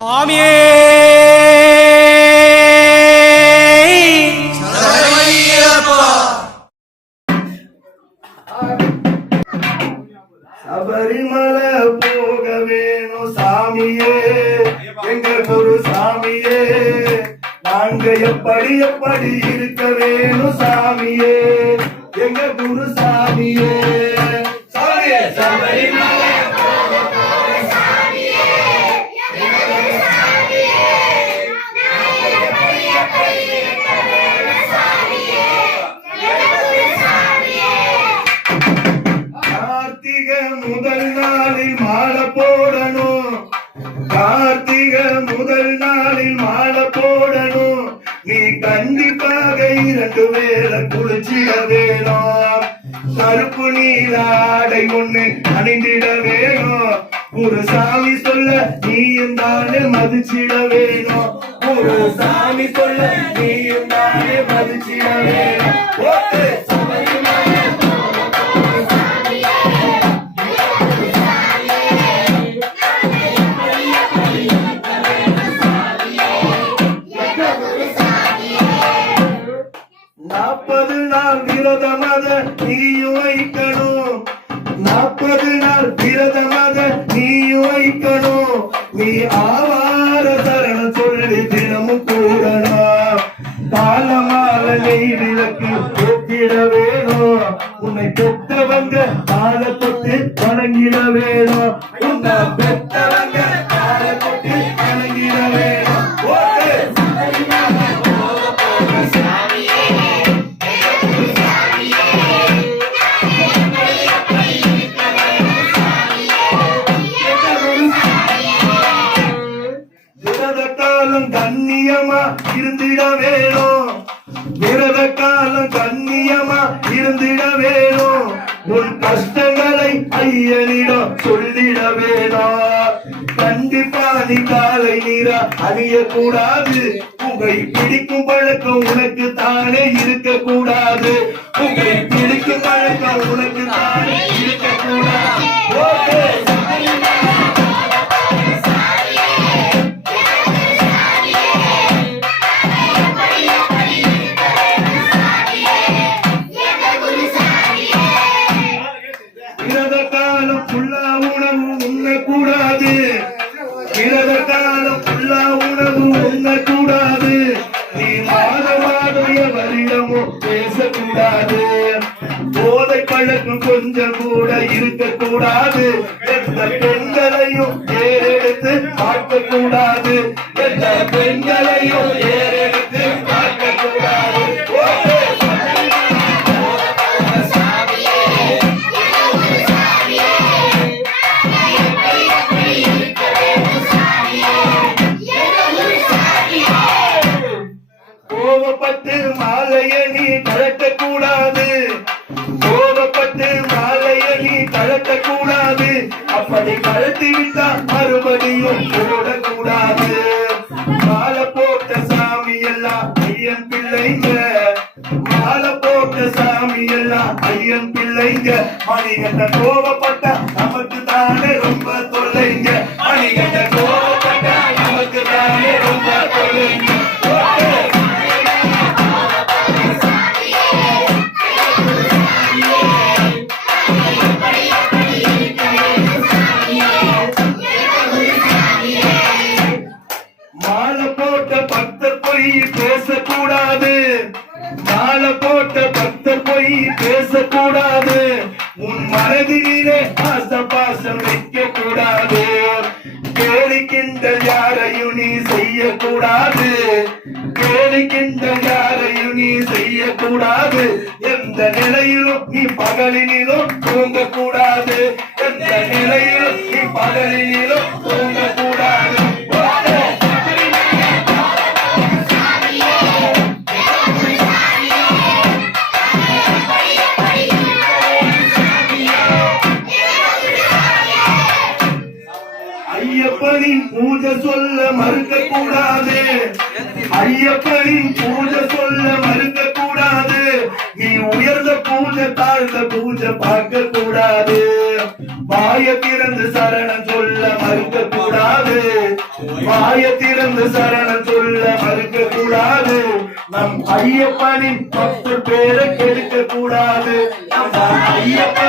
சுவாமியே சபரிமலை போக வேணும் சாமியே, எங்க குரு சாமியே, நாங்க எப்படி எப்படி இருக்க வேணும் சாமியே, எங்க குரு சாமியே. சாமியே சபரிமலை முதல் நாளில் மாலை போடணும், கார்த்திகை முதல் நாளில் மாலை போடணும், நீ கண்டிப்பாக 2 வேளை குளிச்சிட வேணும், கருப்பு நீல ஆடை ஒண்ணு அணிந்திட வேணும், ஒரு சாமி சொல்ல நீயும் தானே மதிச்சிட வேணும், ஒரு சாமி சொல்ல நீயும் தானே மதிச்சிட வேணும். விரதமத நீயும் வைக்கணும், 40 நாள் விரதமத நீயும் வைக்கணும், நீ ஆவார சரண சொல்லி தினமும் கூடணும், காலமால நெய் விளக்கு போக்கிட வேணும், உன்னை பெற்றவங்க கால தொட்டு வணங்கிட வேணும், உன்னை பெற்றவங்க கால தொட்டு வணங்கிட வேணும். கண்ணியமா இருந்திட வேணும், விரத காலம் கண்ணியமா இருந்திட வேணும், உன் கஷ்டங்களை ஐயனிடம் சொல்லிட வேணும், கண்டிப்பா நீ காலை நீரா அணியக்கூடாது, புகை பிடிக்கும் பழக்கம் உனக்கு தானே இருக்க கூடாது, புகை பிடிக்கும் பழக்கம் உனக்கு தானே இருக்க கூடாது. விரத காலம் ஃபுல்லா உணவு உண்ணக்கூடாது, விரத காலம் ஃபுல்லா உணவு உண்ணக்கூடாது, நீ மாதம் எவரிடமும் பேசக்கூடாது, போதை பழக்கம் கொஞ்சம் கூட இருக்கக்கூடாது, எந்த பெண்களையும் ஏறெடுத்து பார்க்கக்கூடாது, எந்த பெண்களையும் ஏறெடுத்து பார்க்கக்கூடாது. கோபப்பட்டு மாலைய நீ கழட்டக்கூடாது, கோபப்பட்டு மாலைய நீ கழட்டக்கூடாது, அப்படி கழட்டி விட்டா மறுபடியும் போடக்கூடாது, மாலை போட்ட சாமி எல்லாம் ஐயன் பிள்ளைங்க, மாலை போட்ட சாமி எல்லாம் ஐயன் பிள்ளைங்க, மணிகண்ட கோபப்பட்டா நமக்கு தானே ரொம்ப தொல்லைங்க, மணிகண்ட கோபப்பட்டா நமக்கு தானே ரொம்ப தொல்லைங்க. மாலை போட்ட பக்தர் பொய் பேசக்கூடாது, மாலை போட்ட பக்தர் பொய் பேசக்கூடாது, உன் மனதிலே ஆசபாசம் வைக்க கூடாது, கேலிக்கிண்டல் யாரையும் நீ செய்யக்கூடாது, கேலிக்கிண்டல் யாரையும் நீ செய்யக்கூடாது, எந்த நிலையிலும் நீ பகலினிலும் தூங்கக்கூடாது, எந்த நிலையிலும் நீ பகலினிலும் தூங்கக்கூடாது. ஐயப்பனின் பூஜை சொல்ல மறுக்க கூடாது, ஐயப்பனின் பூஜை சொல்ல மறுக்க கூடாது, நீ உயர்ந்த பூஜை தாழ்ந்த பூஜை பார்க்க கூடாது, வாய திறந்து சரணம் சொல்ல மறுக்க கூடாது, வாய திறந்து சரணம் சொல்ல மறுக்க கூடாது நம் ஐயப்பனின் 10 பேரை கெடுக்க கூடாது நம் ஐயப்ப